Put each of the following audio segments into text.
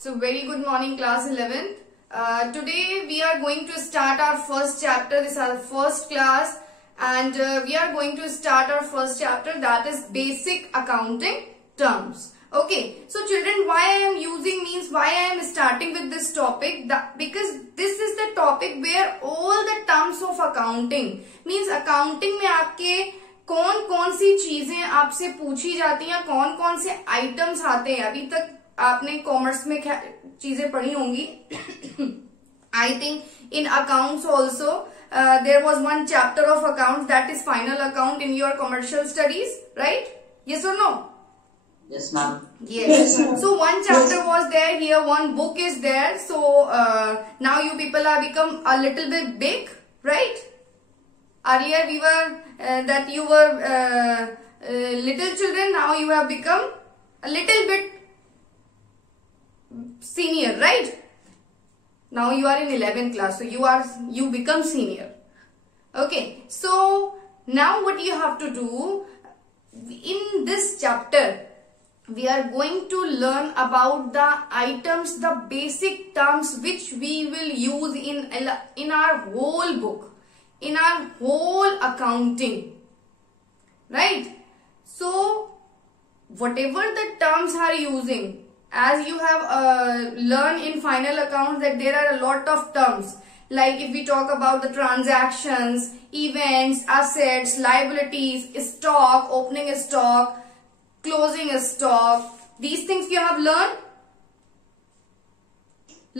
So very good morning class 11th. Today we are going to start our first chapter. This is our first class and we are going to start our first chapter, that is basic accounting terms. Okay, so children, why I am using means why I am starting with this topic, because this is the topic where all the terms of accounting means accounting में आपके कौन कौन सी चीजें आपसे पूछी जाती हैं, कौन कौन से आइटम्स आते हैं. अभी तक आपने कॉमर्स में चीजें पढ़ी होंगी. I think in accounts also there was one chapter of accounts, that is final account in your commercial studies, right? Yes और no? Yes, ma'am. Yes. So one chapter was there here, one book is there. So now you people are become a little bit big, right? Earlier we were that you were little children. Now you have become a little bit senior, right? Now you are in 11th class, so you become senior. Okay. So now what you have to do in this chapter? We are going to learn about the items, the basic terms which we will use in our whole book, in our whole accounting, right? So whatever the terms are using, as you have learned in final accounts that there are a lot of terms, like if we talk about the transactions, events, assets, liabilities, stock, opening stock, closing stock, these things you have learned?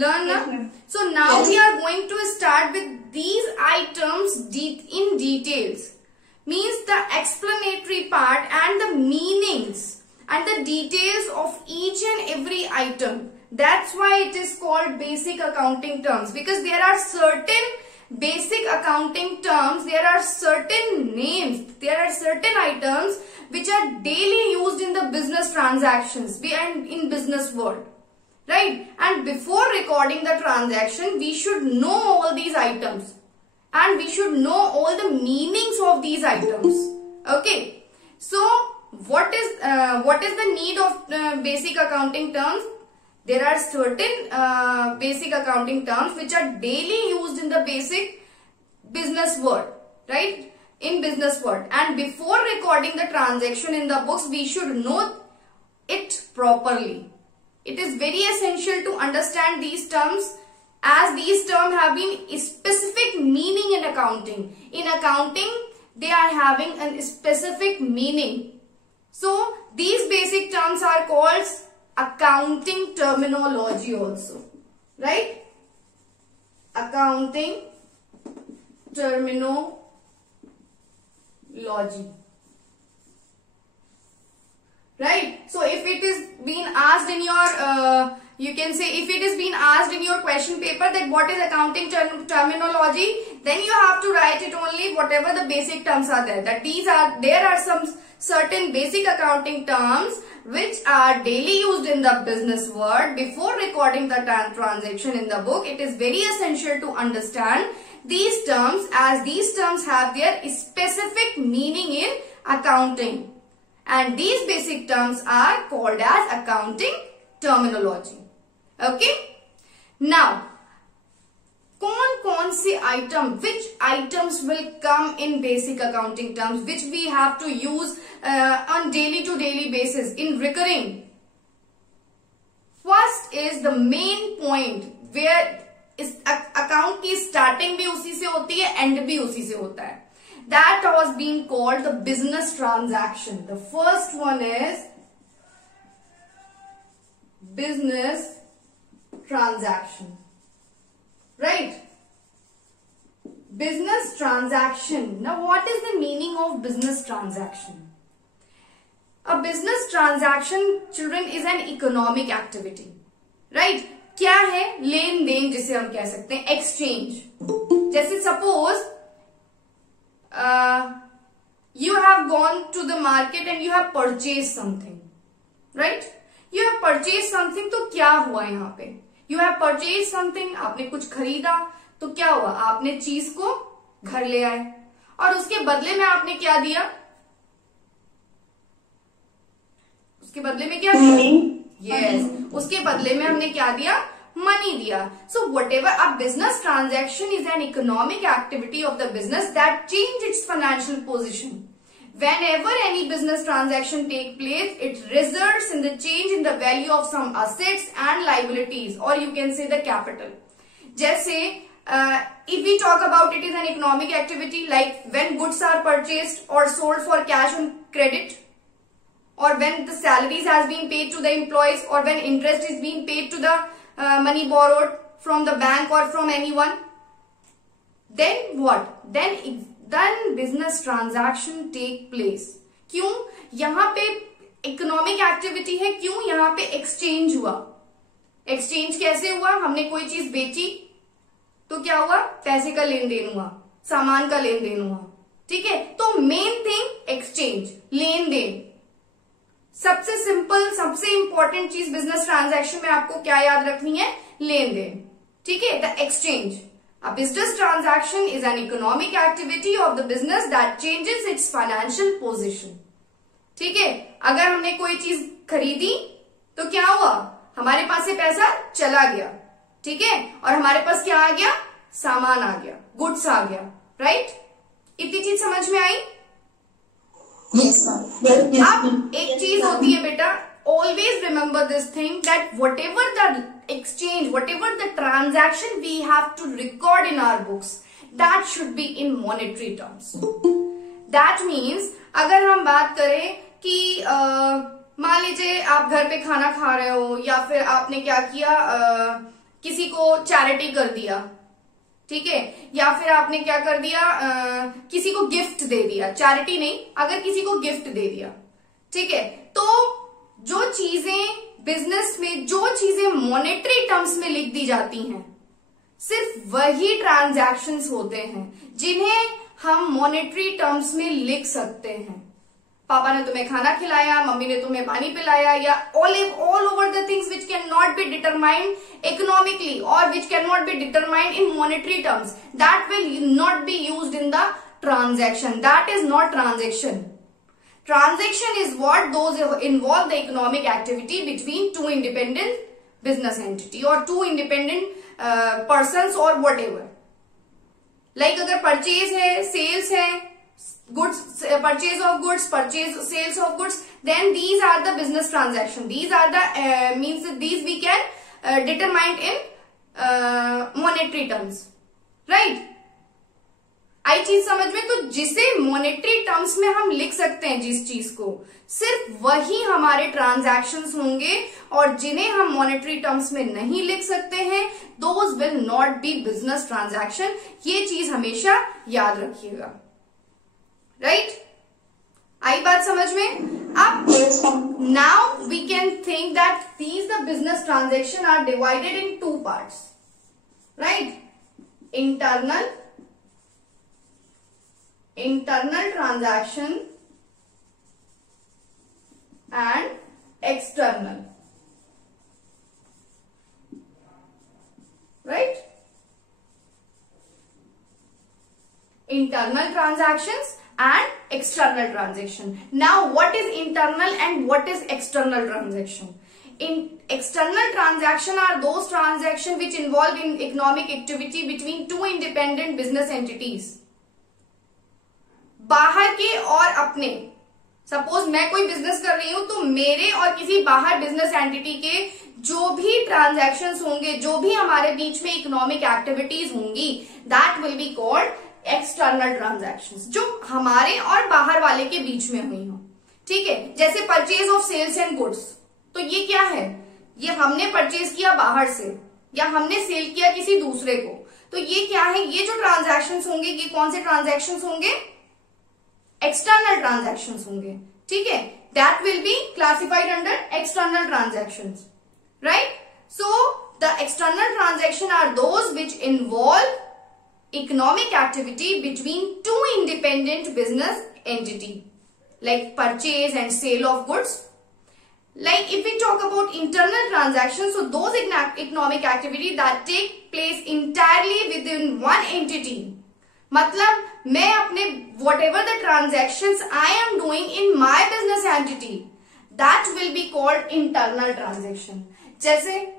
Learn now? Yes, so now we are going to start with these items in details. Means the explanatory part and the meanings and the details of each and every item. That's why it is called basic accounting terms, because there are certain basic accounting terms, there are certain names, there are certain items which are daily used in the business transactions and in business world, right? And before recording the transaction, we should know all these items and we should know all the meanings of these items. Okay, so what is the need of basic accounting terms? There are certain basic accounting terms which are daily used in the basic business world, right? In business world, and before recording the transaction in the books, we should know it properly. It is very essential to understand these terms, as these terms have been specific meaning in accounting. In accounting, they are having a specific meaning. So these basic terms are called accounting terminology also, right? Accounting terminology. Right? So if it is being asked in your, you can say if it is being asked in your question paper that what is accounting terminology, then you have to write it only whatever the basic terms are there. That there are some certain basic accounting terms which are daily used in the business world. Before recording the transaction in the book, it is very essential to understand these terms, as these terms have their specific meaning in accounting, and these basic terms are called as accounting terminology. Okay, now कौन से item, which items will come in basic accounting terms which we have to use on daily to daily basis in recurring? First is the main point where इस account की starting भी उसी से होती है, and भी उसी से होता है. That was being called the business transaction. The first one is business transaction, right? Business transaction. Now what is the meaning of business transaction? A business transaction, children, is an economic activity, right? क्या है? लेन then जिसे हम कह सकते हैं, exchange. जैसे suppose you have gone to the market and you have purchased something, right? You have purchased something, तो क्या हुआ यहाँ पे? You have purchased something, आपने कुछ खरीदा, तो क्या हुआ? आपने चीज को घर ले आए और उसके बदले में आपने क्या दिया? उसके बदले में क्या दिया? यस, उसके बदले में हमने क्या दिया? मनी दिया. So what ever a business transaction is an economic activity of the business that change it's financial position. Whenever any business transaction take place, it results in the change in the value of some assets and liabilities, or you can say the capital. जैसे if we talk about it is an economic activity, like when goods are purchased or sold for cash on credit, or when the salaries has been paid to the employees, or when interest is being paid to the money borrowed from the bank or from anyone, then what? Then business transaction take place. क्यों? यहाँ पे economic activity है. क्यों? यहाँ पे exchange हुआ. Exchange कैसे हुआ? हमने कोई चीज बेची तो क्या हुआ? पैसे का लेन देन हुआ, सामान का लेन देन हुआ. ठीक है, तो मेन थिंग एक्सचेंज, लेन देन. सबसे सिंपल, सबसे इंपॉर्टेंट चीज बिजनेस ट्रांजैक्शन में आपको क्या याद रखनी है? लेन देन. ठीक है, the exchange. A business transaction is an economic activity of the business that changes its financial position. ठीक है, अगर हमने कोई चीज खरीदी तो क्या हुआ? हमारे पास से पैसा चला गया. ठीक है, और हमारे पास क्या आ गया? सामान आ गया, गुड्स आ गया. राइट? इतनी चीज समझ में आई? Yes, ma'am. अब एक चीज होती है बेटा, always remember this thing that whatever the exchange, whatever the transaction we have to record in our books, that should be in monetary terms. That means अगर हम बात करें कि मान लीजिए आप घर पे खाना खा रहे हो, या फिर आपने क्या किया, किसी को चैरिटी कर दिया. ठीक है, या फिर आपने क्या कर दिया, किसी को गिफ्ट दे दिया. चैरिटी नहीं, अगर किसी को गिफ्ट दे दिया. ठीक है, तो जो चीजें बिजनेस में, जो चीजें मॉनेटरी टर्म्स में लिख दी जाती हैं, सिर्फ वही ट्रांजैक्शंस होते हैं जिन्हें हम मॉनेटरी टर्म्स में लिख सकते हैं. पापा ने तुम्हें खाना खिलाया, मम्मी ने तुम्हें पानी पिलाया, या all over the things which can not be determined economically और which can not be determined in monetary terms, that will not be used in the transaction. That is not transaction. Transaction is what those involve the economic activity between two independent business entity or two independent persons or whatever. Like अगर purchase है, sales है, goods, purchase of goods, purchase, sales of goods, then these are the business transaction. These are the means that these we can determine in monetary terms, right? आई चीज समझ में? तो जिसे monetary terms में हम लिख सकते हैं, जिस चीज को, सिर्फ वही हमारे ट्रांजैक्शंस होंगे, और जिन्हें हम मॉनेटरी टर्म्स में नहीं लिख सकते हैं, those will not B business transaction. ये चीज हमेशा याद रखिएगा. राइट? आई बात समझ में? अब now we can think that these the business transaction are divided in two parts. Right? internal transaction and external. Right? Internal transactions and external transaction. Now what is internal and what is external transaction? In external transaction are those transactions which involve in economic activity between two independent business entities. बाहर के और अपने. Suppose मैं कोई business कर रही हूं, तो मेरे और किसी बाहर बिजनेस एंटिटी के जो भी ट्रांजैक्शंस होंगे, जो भी हमारे बीच में इकोनॉमिक एक्टिविटीज होंगी, that will be called external transactions, जो हमारे और बाहर वाले के बीच में हुई हो. ठीक है, जैसे purchase of sales and goods. तो ये क्या है? ये हमने परचेज किया बाहर से, या हमने सेल किया किसी दूसरे को. तो ये क्या है? ये जो ट्रांजैक्शंस होंगे, ये कौन से ट्रांजैक्शंस होंगे? एक्सटर्नल ट्रांजैक्शंस होंगे. ठीक है, that will be classified under external transactions. Right? So the external transaction are those which involve economic activity between two independent business entity, like purchase and sale of goods. Like if we talk about internal transactions, so those economic activity that take place entirely within one entity. मतलब मैं अपने whatever the transactions I am doing in my business entity, that will be called internal transaction. जैसे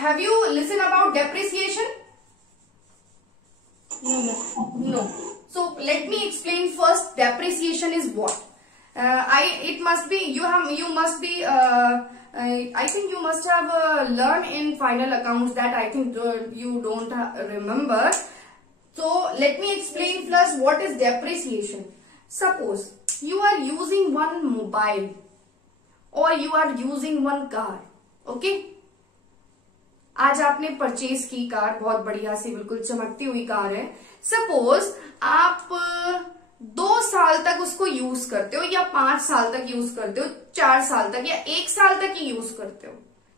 have you listened about depreciation? No. So let me explain first. Depreciation is what? I think you must have learned in final accounts that I think you don't remember. So let me explain first what is depreciation. Suppose you are using one mobile or you are using one car. Okay? आज आपने purchase की car, बहुत बढ़िया सी बिल्कुल चमकती हुई car है. Suppose आप 2 साल तक उसको यूज करते हो या 5 साल तक यूज करते हो, 4 साल तक या 1 साल तक ही यूज करते हो.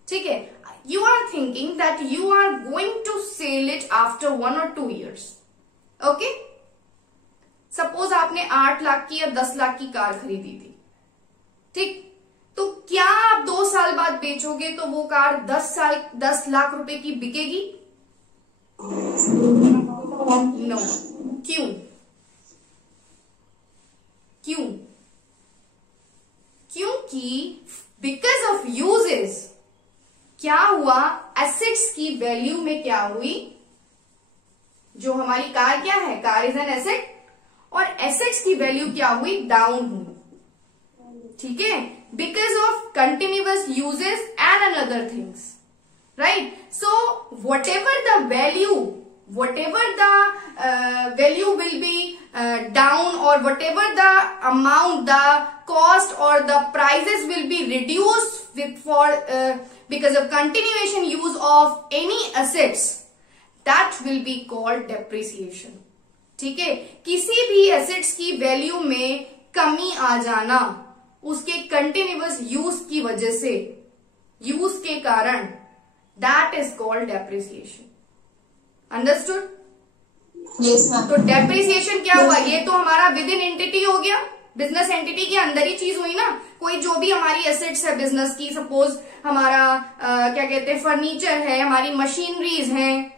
ठीक है. You are thinking that you are going to sell it after 1 or 2 years. Okay. Suppose आपने 8 लाख की या 10 लाख की कार खरीदी थी. ठीक. तो क्या आप 2 साल बाद बेचोगे तो वो कार 10 लाख रुपए की बिकेगी? नो. क्यों? क्योंकि बिकॉज ऑफ यूजेस क्या हुआ, एसेट्स की वैल्यू में क्या हुई, जो हमारी कार क्या है, कार इज एन एसेट, और एसेट्स की वैल्यू क्या हुई, डाउन हुई. ठीक है. Because of continuous uses and another things, right? So whatever the value will be down, or whatever the amount, the cost or the prices will be reduced because of continuation use of any assets, that will be called depreciation. ठीक है. किसी भी assets की value में कमी आ जाना उसके continuous use की वजह से, यूज के कारण, that is called depreciation. Understood? Yes ma'am. तो डेप्रिसिएशन क्या हुआ, ये तो हमारा विद इन एंटिटी हो गया, बिजनेस एंटिटी के अंदर ही चीज हुई ना. कोई जो भी हमारी एसेट्स है बिजनेस की, सपोज हमारा क्या कहते हैं, फर्नीचर है, हमारी मशीनरीज हैं,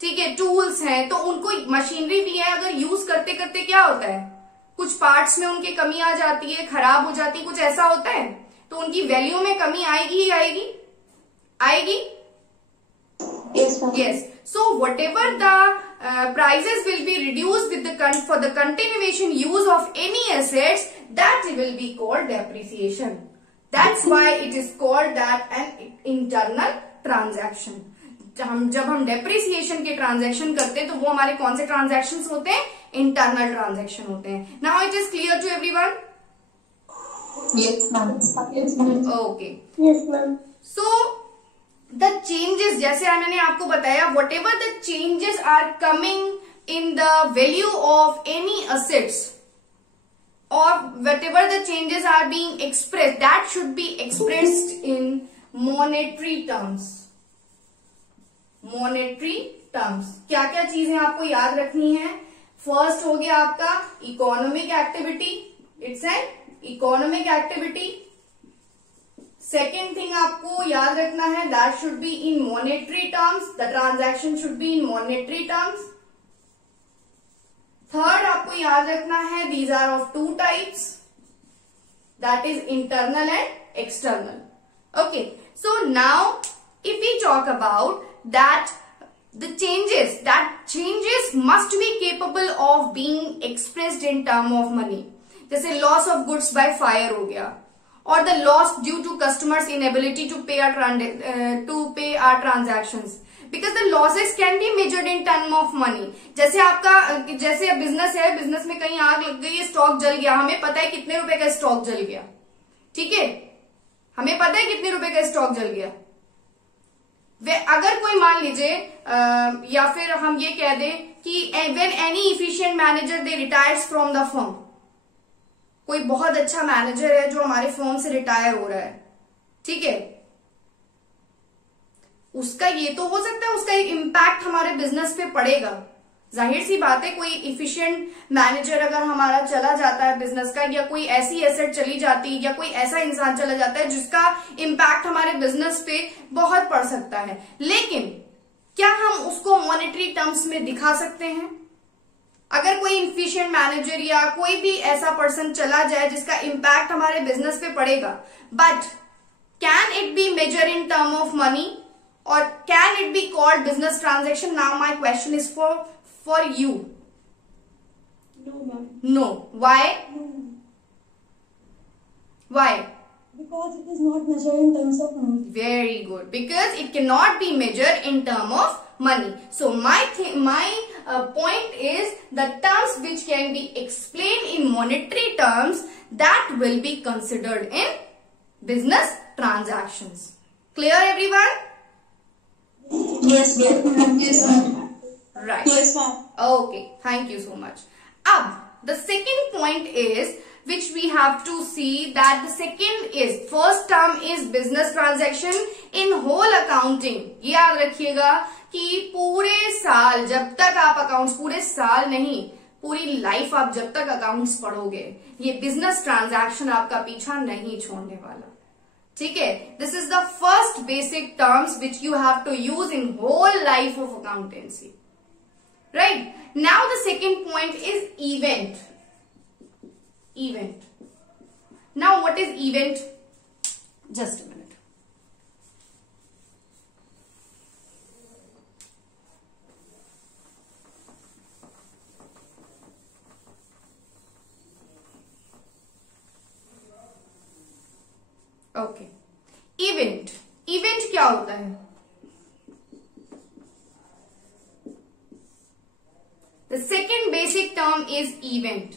ठीक है, टूल्स हैं, तो उनको मशीनरी भी है, अगर यूज करते करते क्या होता है, कुछ पार्ट्स में उनकी कमी आ जाती है, खराब हो जाती है, कुछ ऐसा होता है, तो उनकी वैल्यू में कमी आएगी ही आएगी. Yes. So whatever the prices will be reduced for the continuation use of any assets, that will be called depreciation. That's why it is called that an internal transaction. जब हम डेप्रिसिएशन के transaction करते हैं तो वो हमारे कौन से ट्रांजैक्शंस होते हैं, इंटरनल ट्रांजैक्शन होते हैं. Now it is clear to everyone? Yes, ma'am. Okay. Yes, ma'am. So the changes, जैसे मैंने आपको बताया, whatever the changes are coming in the value of any assets, or whatever the changes are being expressed, that should be expressed in monetary terms. Monetary terms. क्या क्या चीजें आपको याद रखनी है? फर्स्ट हो गया आपका economic activity, it's an economic activity. Second thing आपको याद रखना है, that should be in monetary terms, the transaction should be in monetary terms. Third आपको याद रखना है, these are of 2 types, that is internal and external. Okay. So now if we talk about that the changes must be capable of being expressed in term of money. जैसे loss of goods by fire हो गया, or the loss due to customers inability to pay our transactions, because the losses can be measured in term of money. जैसे business है, business में कहीं आग लग गई, स्टॉक जल गया, हमें पता है कितने रुपए का स्टॉक जल गया. ठीक है, हमें पता है कितने रुपए का स्टॉक जल गया. अगर कोई मान लीजिए या फिर हम ये कह दें कि when any efficient manager they retires from the firm, कोई बहुत अच्छा मैनेजर है जो हमारे फर्म से रिटायर हो रहा है, ठीक है, उसका ये तो हो सकता है उसका एक इम्पैक्ट हमारे बिजनेस पे पड़ेगा. जाहिर सी बात है, कोई इफिशिएंट मैनेजर अगर हमारा चला जाता है बिजनेस का, या कोई ऐसी एसेट चली जाती है, या कोई ऐसा इंसान चला जाता है जिसका इम्पैक्ट हमारे बिजनेस पे बहुत पड़ सकता है, लेकिन क्या हम उसको मॉनेटरी टर्म्स में दिखा सकते हैं? अगर कोई इनफिशिएंट मैनेजर या कोई भी ऐसा पर्सन चला जाए जिसका इम्पैक्ट हमारे बिजनेस पे पड़ेगा, but can it be measure in term of money और can it be called business transaction? Now my question is for you. No, ma'am. No. Why? No. Why? Because it is not measured in terms of money. Very good. Because it cannot be measured in term of money. So my point is the terms which can be explained in monetary terms, that will be considered in business transactions. Clear, everyone? Yes, ma'am. Yes, ma'am. Right. Yes, ma'am. Okay. Thank you so much. The second point is which we have to see that the second is, first term is business transaction in whole accounting. याद रखिएगा कि पूरे साल जब तक आप accounts, पूरे साल नहीं पूरी लाइफ आप जब तक अकाउंट्स पढ़ोगे, ये बिजनेस ट्रांजैक्शन आपका पीछा नहीं छोड़ने वाला. ठीक है? This is the first basic terms which you have to use in whole life of accountancy. Right? Now the second point is event. Event. Now what is event? Just a minute. Okay. Event. Event क्या होता है? The second basic term is event.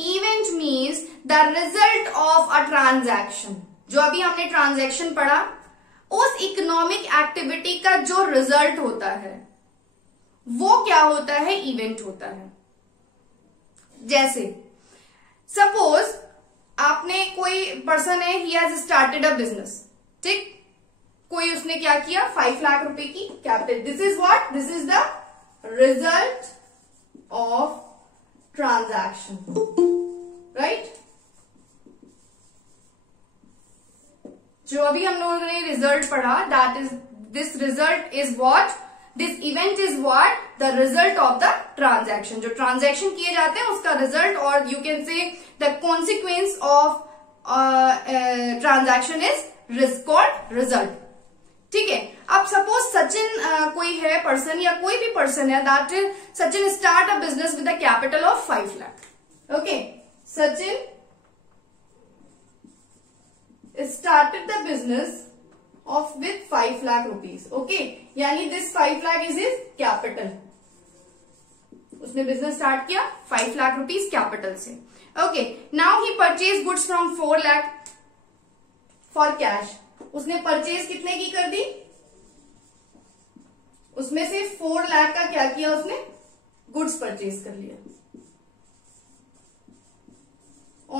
Event means the result of a transaction. जो अभी हमने transaction पढ़ा, उस economic activity का जो रिजल्ट होता है वो क्या होता है? इवेंट होता है. जैसे सपोज आपने, कोई पर्सन है, he has started a business. ठीक? कोई उसने क्या किया? 5 लाख रुपए की capital. This is what? This is the result of transaction, right? जो अभी हम लोगों ने रिजल्ट पढ़ा, that is, this result is what? This event is what? The result of the transaction. जो ट्रांजैक्शन किए जाते हैं उसका रिजल्ट, और you can say the consequence of transaction is called result. ठीक है? अब सपोज सचिन कोई है पर्सन या कोई भी पर्सन है, that Sachin start a business with a capital of 5 lakh. Okay, Sachin started the business of with 5 lakh rupees. Okay, यानी this 5 lakh is his capital. उसने बिजनेस स्टार्ट किया 5 लाख रुपीज कैपिटल से. Okay, now he purchase goods from 4 lakh for cash. उसने purchase कितने की कर दी? उसमें से 4 लाख का क्या किया? उसने गुड्स परचेज कर लिया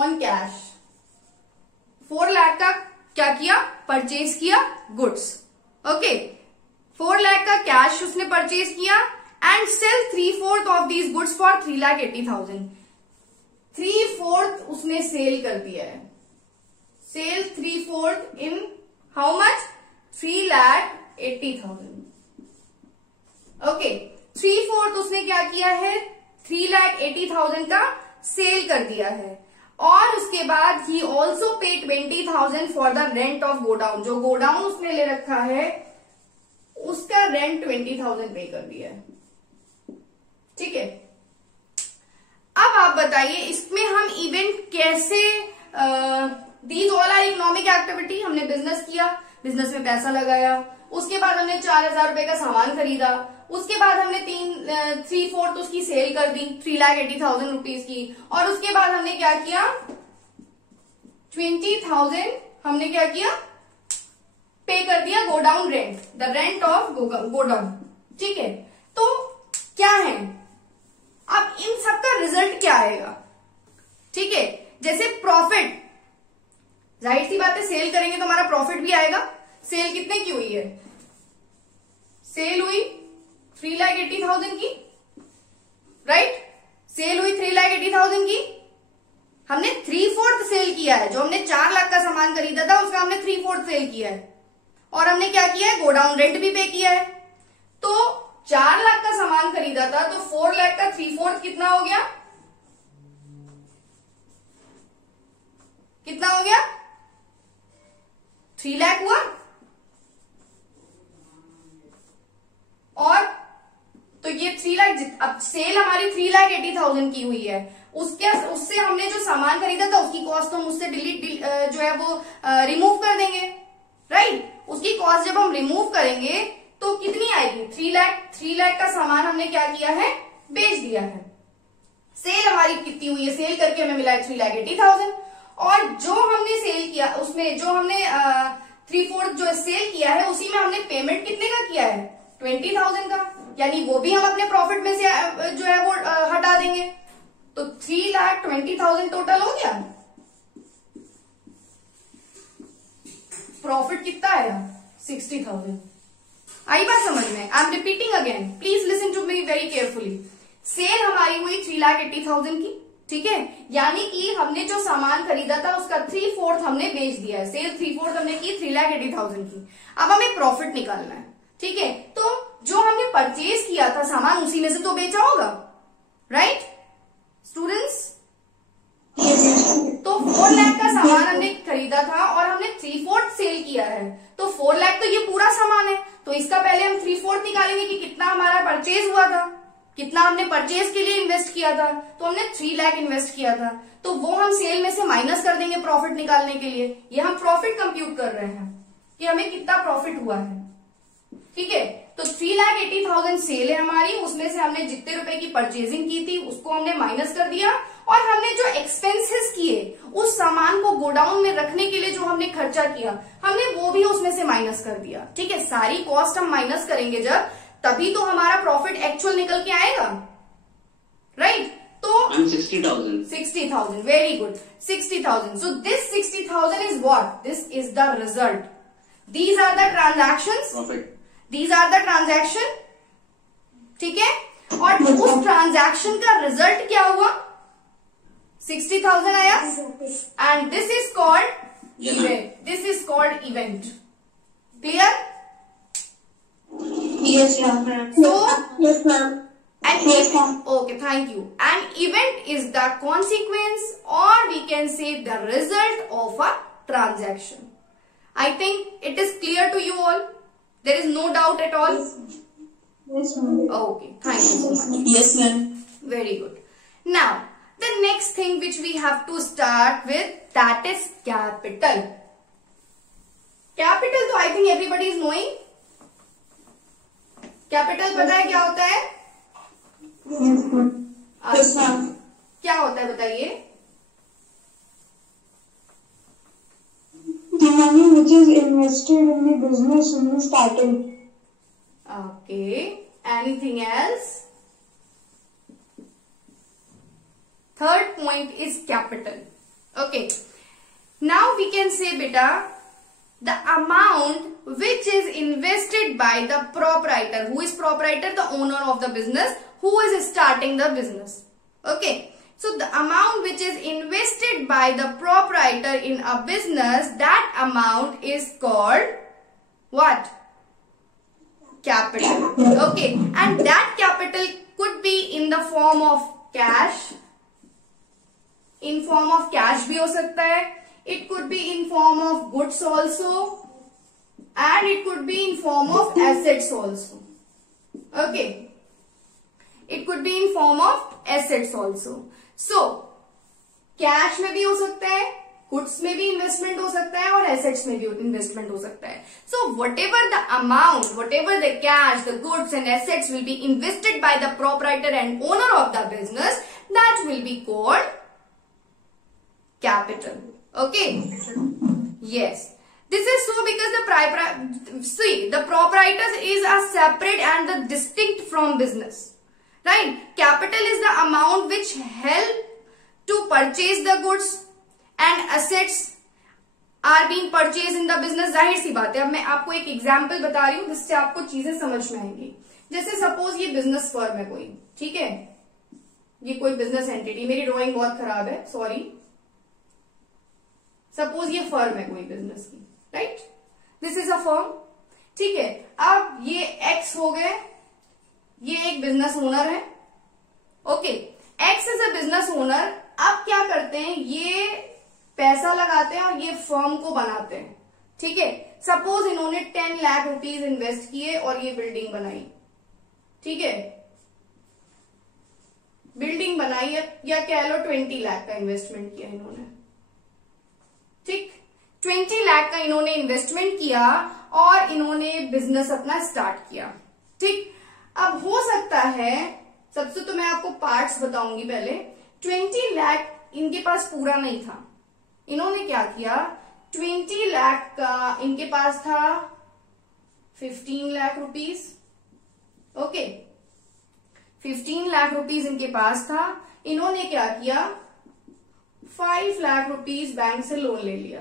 ऑन कैश. 4 लाख का क्या किया? परचेज किया गुड्स. ओके, 4 लाख का कैश उसने परचेज किया and sell 3/4 of these goods for 3,80,000. 3/4 उसने सेल कर दिया है. Sell 3/4 in how much? 3,80,000. Okay, 3/4 उसने क्या किया है? 3,80,000 का सेल कर दिया है. और उसके बाद ही ऑल्सो पे 20,000 for the rent of godown. जो गोडाउन उसने ले रखा है उसका रेंट 20,000 पे कर दिया है. ठीक है? अब आप बताइए इसमें हम इवेंट कैसे, these all are economic activity. हमने बिजनेस किया, बिजनेस में पैसा लगाया, उसके बाद हमने 4,000 रुपए का सामान खरीदा, उसके बाद हमने 3/4 उसकी सेल कर दी 3,80,000 रुपीज की, और उसके बाद हमने क्या किया? 20,000 हमने क्या किया? पे कर दिया godown rent, the rent of godown. ठीक है? तो क्या है अब इन सबका रिजल्ट क्या आएगा? ठीक है? जैसे प्रॉफिट, जाहिर सी बात है सेल करेंगे तो हमारा प्रॉफिट भी आएगा. सेल कितने की हुई है? सेल हुई 3,80,000 की, राइट? सेल हुई 3,80,000 की. हमने 3/4 सेल किया है. जो हमने 4 लाख का सामान खरीदा था उसका हमने 3/4 सेल किया है. और हमने क्या किया है? गोडाउन रेंट भी पे किया है. तो 4 लाख का सामान खरीदा था तो 4 लाख का 3/4 कितना हो गया? कितना हो गया? 3 लाख हुआ। और तो ये 3 लाख, अब सेल हमारी 3,80,000 की हुई है, उससे हमने जो सामान खरीदा था उसकी कॉस्ट हम उससे डिलीट जो है वो रिमूव कर देंगे, राइट। उसकी कॉस्ट जब हम रिमूव करेंगे तो कितनी आएगी? 3 लाख का सामान हमने क्या किया है? बेच दिया है। सेल हमारी कितनी हुई है? सेल करके हमें मिला है 3,80,000। और जो हमने सेल किया उसमें जो हमने 3/4 जो सेल किया है उसी में हमने पेमेंट कितने का किया है? 20,000 का, यानी वो भी हम अपने प्रॉफिट में से जो है वो हटा देंगे। तो 3,20,000 टोटल हो गया। प्रॉफिट कितना आया? 60,000। आई बात समझ में? I am repeating again, please listen to me very carefully. Sale हमारी हुई 3,80,000 की, ठीक है, यानी कि हमने जो सामान खरीदा था उसका 3/4 हमने बेच दिया है। सेल 3/4 हमने की 3,80,000 की। अब हमें प्रॉफिट निकालना है, ठीक है। तो जो हमने परचेज किया था सामान उसी में से तो बेचा होगा, राइट स्टूडेंट्स? तो 4 लाख का सामान हमने खरीदा था और हमने 3/4 सेल किया है, तो 4 लाख तो ये पूरा सामान है। तो इसका पहले हम 3/4 निकालेंगे कि कितना हमारा परचेज हुआ था, कितना हमने परचेज के लिए इन्वेस्ट किया था। तो हमने 3 लाख इन्वेस्ट किया था, तो वो हम सेल में से माइनस कर देंगे प्रॉफिट निकालने के लिए। ये हम प्रॉफिट कंप्यूट कर रहे हैं कि हमें कितना प्रॉफिट हुआ है, ठीक है। तो 3,80,000 सेल है हमारी, उसमें से हमने जितने रुपए की परचेजिंग की थी उसको हमने माइनस कर दिया, और हमने जो एक्सपेंसेस किए उस सामान को गोडाउन में रखने के लिए जो हमने खर्चा किया हमने वो भी उसमें से माइनस कर दिया, ठीक है। सारी कॉस्ट हम माइनस करेंगे जब, तभी तो हमारा प्रॉफिट एक्चुअल निकल के आएगा, राइट। तो 60,000, very good, 60,000। So this 60,000 is what? This is the result. These are the transactions, these are the transaction, ठीक है। और उस ट्रांजैक्शन का रिजल्ट क्या हुआ? 60,000 आया, and this is called event. This is called event. Clear? Yes, ma'am. So, Yes, ma'am. Yes, ma'am. Okay, thank you. An event is the consequence, or we can say the result of a transaction. I think it is clear to you all. There is no doubt at all. Yes, ma'am. Okay, thank you so much. Yes, ma'am. Very good. Now, the next thing which we have to start with, that is capital. Capital, so I think everybody is knowing. Capital पता है क्या होता है? Yes, ma'am. Yes, ma'am. क्या होता है बताइए? The money which is invested in the business in the starting. Okay. Anything else? Third point is capital. Okay. Now we can say, beta, the amount which is invested by the proprietor. Who is proprietor? The owner of the business, who is starting the business. Okay. So the amount which is invested by the proprietor in a business, that amount is called what? Capital. Okay. And that capital could be in the form of cash. In form of cash भी हो सकता है. It could be in form of goods also, and it could be in form of assets also. Okay. It could be in form of assets also. So, cash में भी हो सकता है, goods में भी investment हो सकता है, और assets में भी investment हो सकता है. So, whatever the amount, whatever the cash, the goods and assets will be invested by the proprietor and owner of the business, that will be called capital. Okay. Yes. This is so because the proprietor is a separate and the distinct from business. Right? Capital is the amount which help to purchase the goods and assets are being purchased in the business. जाहिर सी बात है. अब मैं आपको एक example बता रही हूँ जिससे आपको चीजें समझ में आएंगी. जैसे सपोज ये बिजनेस फर्म है कोई, ठीक है, ये कोई बिजनेस एंटिटी, मेरी ड्राइंग बहुत खराब है, सॉरी. सपोज ये फर्म है कोई बिजनेस की, right. This is a firm, ठीक है. अब ये एक्स हो गए ये एक बिजनेस ओनर है। Okay, x is a business owner. अब क्या करते हैं, ये पैसा लगाते हैं और ये फर्म को बनाते हैं। ठीक है, सपोज इन्होंने 10 लाख रुपीज इन्वेस्ट किए और ये बिल्डिंग बनाई। ठीक है, बिल्डिंग बनाई या कह लो 20 लाख का इन्वेस्टमेंट किया इन्होंने। ठीक, 20 लाख का इन्होंने इन्वेस्टमेंट किया और इन्होंने बिजनेस अपना स्टार्ट किया। ठीक, अब हो सकता है, सबसे तो मैं आपको पार्ट्स बताऊंगी पहले। 20 लाख इनके पास पूरा नहीं था, इन्होंने क्या किया, 20 लाख का इनके पास था 15 lakh rupees. Okay, 15 lakh rupees इनके पास था, इन्होंने क्या किया, 5 लाख रुपीज बैंक से लोन ले लिया,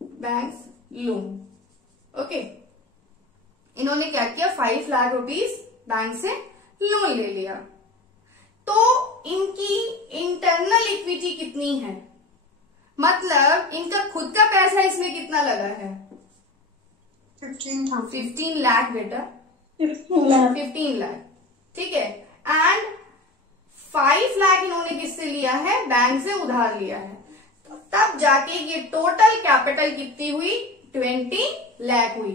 बैंक लोन। ओके, इन्होंने क्या किया, 5 लाख रुपीज बैंक से लोन ले लिया। तो इनकी इंटरनल इक्विटी कितनी है, मतलब इनका खुद का पैसा इसमें कितना लगा है, 15 लाख बेटा, 15 लाख। ठीक है, एंड 5 लाख इन्होंने किससे लिया है, बैंक से उधार लिया है। तो तब जाके ये टोटल कैपिटल कितनी हुई, 20 लाख हुई।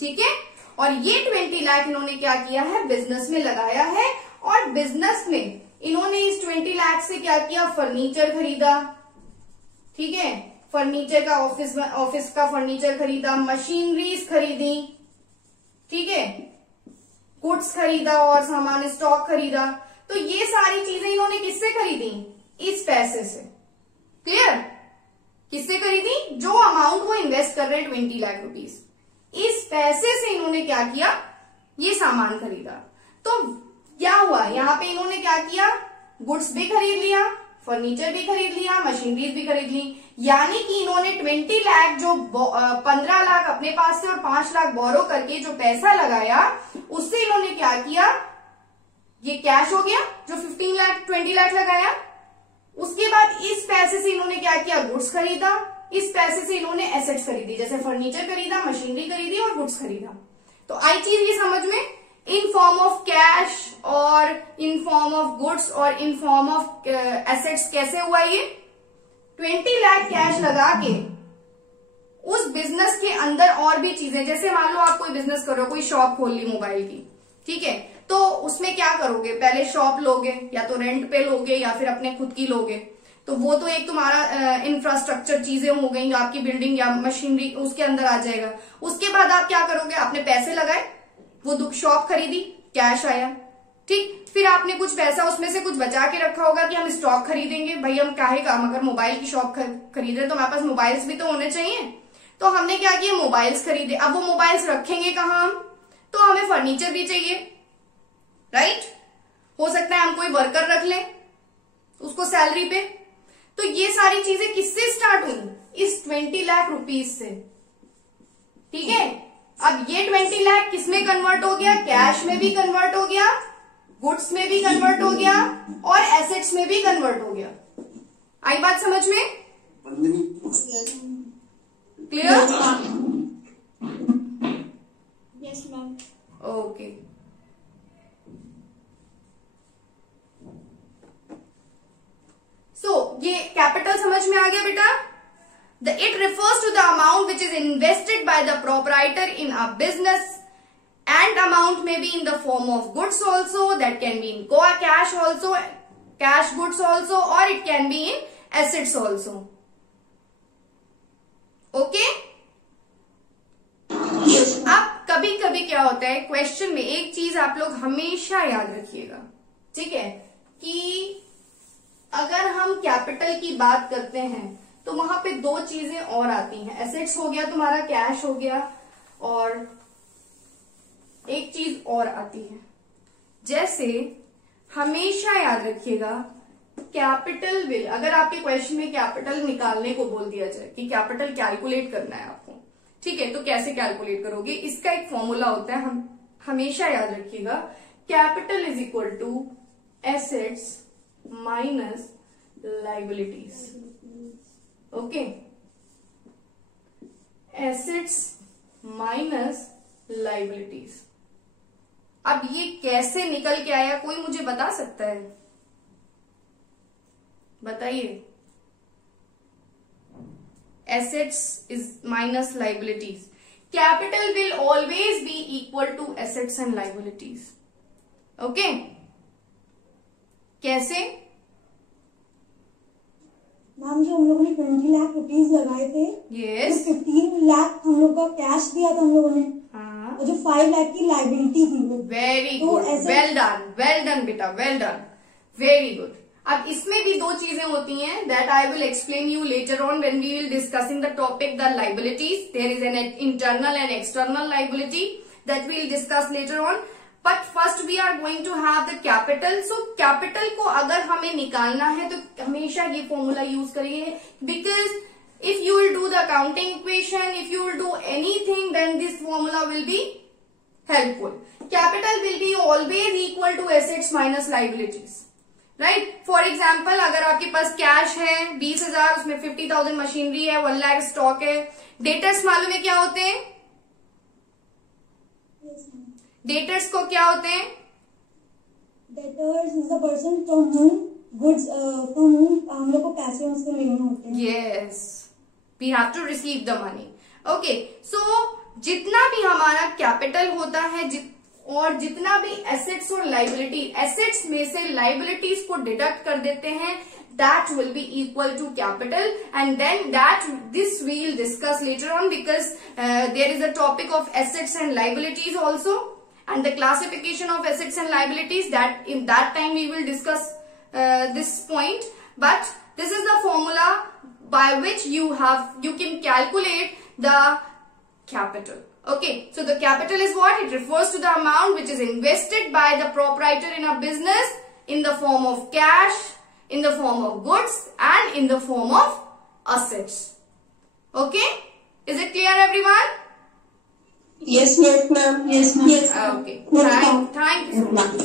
ठीक है, और ये 20 लाख इन्होंने क्या किया है, बिजनेस में लगाया है। और बिजनेस में इन्होंने इस 20 लाख से क्या किया, फर्नीचर खरीदा। ठीक है, फर्नीचर का ऑफिस का फर्नीचर खरीदा, मशीनरीज खरीदी। ठीक है, गुड्स खरीदा और सामान स्टॉक खरीदा। तो ये सारी चीजें इन्होंने किससे खरीदी, इस पैसे से। क्लियर, किससे खरीदी, जो अमाउंट वो इन्वेस्ट कर रहे हैं 20 लाख रुपीज, इस पैसे से इन्होंने क्या किया, ये सामान खरीदा। तो क्या हुआ, यहाँ पे इन्होंने क्या किया, गुड्स भी खरीद लिया, फर्नीचर भी खरीद लिया, मशीनरीज भी खरीद ली। यानी कि इन्होंने 20 लाख जो 15 लाख अपने पास से और 5 लाख बोरो करके जो पैसा लगाया, उससे इन्होंने क्या किया, ये कैश हो गया जो 20 लाख लगाया। उसके बाद इस पैसे से इन्होंने क्या किया, गुड्स खरीदा। इस पैसे से इन्होंने एसेट्स खरीदी, जैसे फर्नीचर खरीदा, मशीनरी खरीदी और गुड्स खरीदा। तो आई चीज ये समझ में, इन फॉर्म ऑफ कैश और इन फॉर्म ऑफ गुड्स और इन फॉर्म ऑफ एसेट्स कैसे हुआ ये, 20 लाख कैश लगा के उस बिजनेस के अंदर और भी चीजें, जैसे मान लो आप कोई बिजनेस करो, कोई शॉप खोल ली मोबाइल की। ठीक है, तो उसमें क्या करोगे, पहले शॉप लोगे, या तो रेंट पे लोगे या फिर अपने खुद की लोगे। तो वो तो एक तुम्हारा इंफ्रास्ट्रक्चर चीजें हो गई, आपकी बिल्डिंग या मशीनरी उसके अंदर आ जाएगा। उसके बाद आप क्या करोगे, आपने पैसे लगाए, वो शॉप खरीदी, कैश आया। ठीक, फिर आपने कुछ पैसा उसमें से कुछ बचा के रखा होगा कि हम स्टॉक खरीदेंगे, भाई हम काहे काम, अगर मोबाइल की शॉप खरीद रहे तो हमारे पास मोबाइल्स भी तो होने चाहिए। तो हमने क्या किया, मोबाइल्स खरीदे। अब वो मोबाइल्स रखेंगे कहाँ हम, तो हमें फर्नीचर भी चाहिए, राइट। हो सकता है हम कोई वर्कर रख लें उसको सैलरी पे। तो ये सारी चीजें किससे स्टार्ट हुई, इस 20 लाख रुपीज से। ठीक है, अब ये 20 लाख किस में कन्वर्ट हो गया, कैश में भी कन्वर्ट हो गया, गुड्स में भी कन्वर्ट हो गया और एसेट्स में भी कन्वर्ट हो गया। आई बात समझ में, क्लियर? Yes ma'am. ओके, सो ये कैपिटल समझ में आ गया बेटा। It refers to the amount which is invested by the proprietor in a business, and amount may be in the form of goods also, that can be in cash also, cash goods also, or it can be in assets also. Okay? अब कभी कभी क्या होता है question में, एक चीज आप लोग हमेशा याद रखिएगा, ठीक है, कि अगर हम कैपिटल की बात करते हैं तो वहां पे दो चीजें और आती हैं। एसेट्स हो गया तुम्हारा, कैश हो गया, और एक चीज और आती है, जैसे हमेशा याद रखिएगा कैपिटल विल। अगर आपके क्वेश्चन में कैपिटल निकालने को बोल दिया जाए कि कैपिटल कैलकुलेट करना है आपको, ठीक है, तो कैसे कैलकुलेट करोगे, इसका एक फॉर्मूला होता है, हम हमेशा याद रखिएगा, capital is equal to assets minus liabilities. Okay, assets minus liabilities. अब ये कैसे निकल के आया, कोई मुझे बता सकता है? बताइए। Assets is minus liabilities. Capital will always be equal to assets and liabilities. Okay, कैसे? मैम जो हम लोगों ने 20 लाख रुपीज लगाए थे, यस, 15 लाख हम लोग का कैश दिया था हम लोगों ने, हाँ, और जो 5 लाख की लाइबिलिटी थी वो। वेरी तो गुड, ऐसे- वेल डन बेटा, वेल डन, वेरी गुड। अब इसमें भी दो चीजें होती हैं that I will explain you later on when we will discussing the topic the liabilities. There is an internal and external liability that we will discuss later on, but first we are going to have the capital. So capital को अगर हमें निकालना है तो हमेशा ये formula use करिए, because if you will do the accounting equation, if you will do anything, then this formula will be helpful. Capital will be always equal to assets minus liabilities, right? For example, अगर आपके पास cash है 20,000, उसमें 50,000 machinery है, 1 lakh stock है। Debtors मालूम है क्या होते हैं? डेटर्स को क्या होते हैं? Debtors is the person from whom goods from whom हम लोग को पैसे उससे लेने होते हैं। Yes, we have to receive the money. Okay, so जितना भी हमारा कैपिटल होता है और जितना भी एसेट्स और लाइबिलिटी, एसेट्स में से लाइबिलिटीज को डिडक्ट कर देते हैं, that will be equal to capital, and then this we will discuss later on, because there is a topic of assets and liabilities also, and the classification of assets and liabilities, that in that time we will discuss this point. But this is the formula by which you can calculate the capital. Okay, so the capital is what? It refers to the amount which is invested by the proprietor in a business in the form of cash, in the form of goods, and in the form of assets. Okay, is it clear everyone? Yes, ma'am. Yes, ma'am. Okay, thank you so much.